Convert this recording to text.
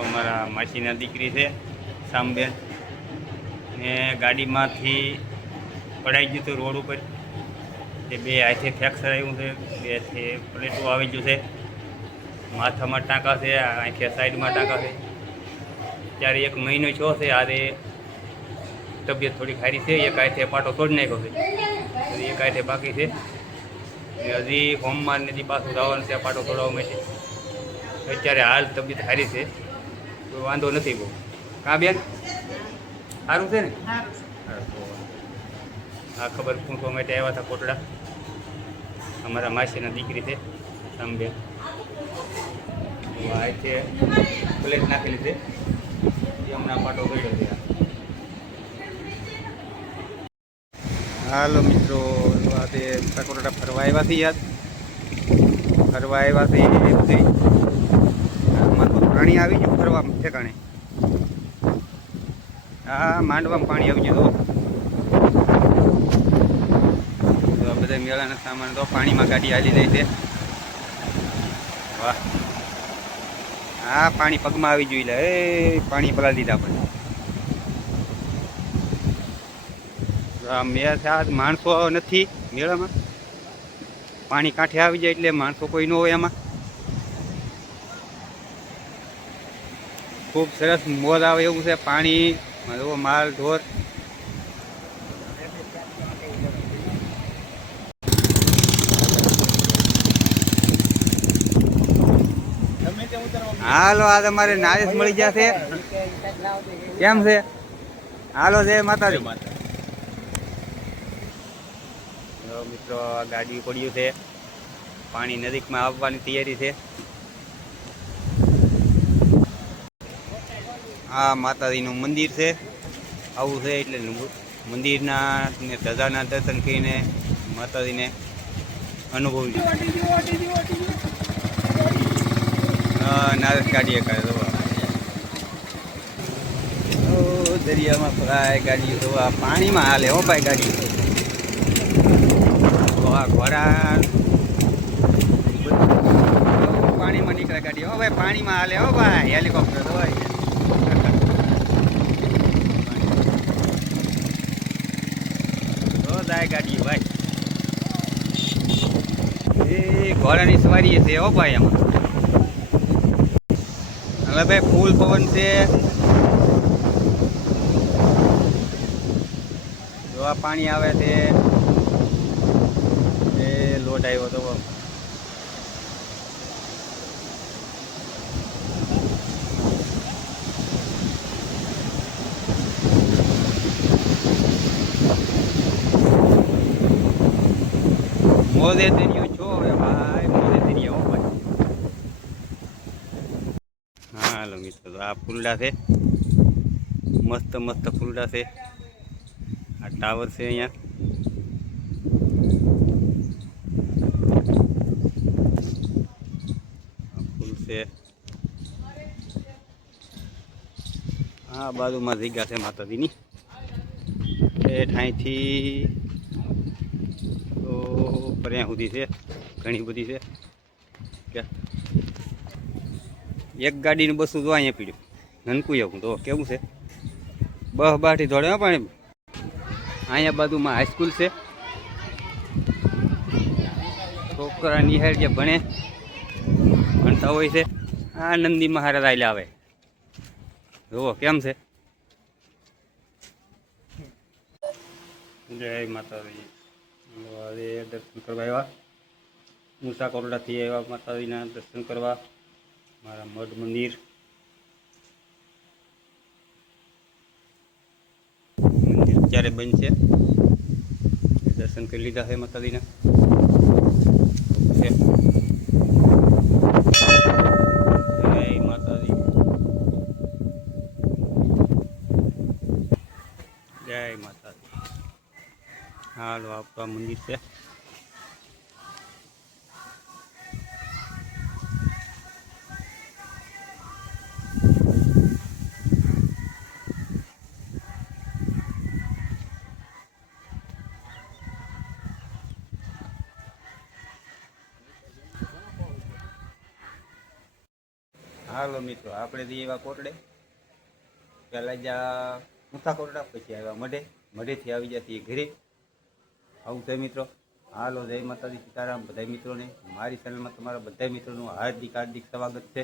અમારા માસીના દીકરી છે સામબેન ને ગાડીમાંથી પડાઈ ગયું હતું રોડ ઉપર. તે બે હાથે ફ્રેક્ચર આવ્યું છે, બે પ્લેટો આવી ગયું છે, માથામાં ટાંકા છે, આંખે સાઈડમાં ટાંકા છે. ત્યારે 1 મહિનો થયો છે. આજે તબિયત થોડી ખારી છે. એક હાથે પાટો તોડી નાખ્યો છે, એક હાથે બાકી છે. હજી હોમમાં નથી પાછું જવાનું છે પાટો તોડવા માટે. અત્યારે હાલ તબિયત સારી છે, કોઈ વાંધો નથી બહુ. કાં બેન સારું છે ને? આ ખબર પૂછવા માટે આવ્યા હતા કોટડા. અમારા માસીના દીકરી છે સામબેન. અહીંથી પ્લેટ નાખેલી છે, એ હમણાં પાટો ગયો છે. હાલો મિત્રો, આજે કોટડા ફરવા આવ્યા છે. યાદ ફરવા આવ્યા છે એમ આમાં તો પાણી આવી ગયું ફરવા ઠેકાણે. હા, માંડવામાં પાણી આવી ગયું. તો બધા મેળાના સામાન તો પાણીમાં ગાડી હાલી રહી છે. વાહ, હા પાણી પગમાં આવી ગયું. એ પાણી પલાળી દીધા આપણે. મેં આજ માણસો નથી મેળામાં. પાણી કાંઠે આવી જાય એટલે માણસો કોઈ ન હોય એમાં. ખૂબ સરસ મોજ આવે એવું છે. પાણી માલ ઢોર. હાલો, આ તમારે નારેશ મળી જશે. કેમ છે? હાલો, જય માતાજી. મિત્રો, આ ગાડી પડ્યું છે. પાણી નજીકમાં આવવાની તૈયારી છે. આ માતાજીનું મંદિર છે. આવું છે એટલે મંદિરના ને ધજાના દર્શન કરીને માતાજીને અનુભવી. નારસ ગાડીએ કરે તો દરિયામાં ફરાય ગાડીઓ તો આ પાણીમાં હાલે. હો ભાઈ, ગાડી ઘોડા પાણીમાં નીકળે ગાડી. હો ભાઈ, પાણીમાં હાલે. હો ભાઈ, હેલિકોપ્ટર તો હોય. તો જાય ગાડી ભાઈ. એ ઘોડાની સવારી છે. હો ભાઈ, એમાં હવે ભાઈ ફૂલ પવન છે. જો આ પાણી આવે છે. એ લોટ આવ્યો તો મોદે દરિયો છો હવે ભાઈ. મોદે દરિયો. હો ભાઈ. હાલો મિત્રો, આ ફૂલડા છે. મસ્ત મસ્ત ફૂલડા છે. આ ટાવર છે અહીંયા. ફૂલ છે. હા, બાજુમાં જગ્યા છે માતાજીની. એ ઠાઈથી તો પર્યા સુધી છે. ઘણી બધી છે. એક ગાડીનું બસું જો અહીંયા પીડ્યું. નનકું એવું તો કેવું છે. બસ બાટી ધોળે પાણી. અહીંયા બાજુમાં હાઈસ્કૂલ છે. છોકરા નિહાળ જે ભણતા હોય છે. આ નંદી મહારાજ આયલા આવે. જુઓ કેમ છે. જય માતાજી. હવે દર્શન કરવા આવ્યા. ઊંચા કોરડાથી આવ્યા માતાજીના દર્શન કરવા. મારા મઢ મંદિર અત્યારે બંધ છે. દર્શન કરી લીધા છે માતાજીના. જય માતાજી. જય માતાજી. હાલો, આપણા મંદિર છે. હાલો મિત્રો, આપણે જઈએ એવા કોટડે. પહેલાં જ્યાં ઊંચા કોટડા, પછી આવ્યા મઢેથી આવી જતી ઘરે. આવું છે મિત્રો. હાલો, જય માતાજી, સીતારામ બધા મિત્રોને. મારી ચેનલમાં તમારા બધા મિત્રોનું હાર્દિક સ્વાગત છે.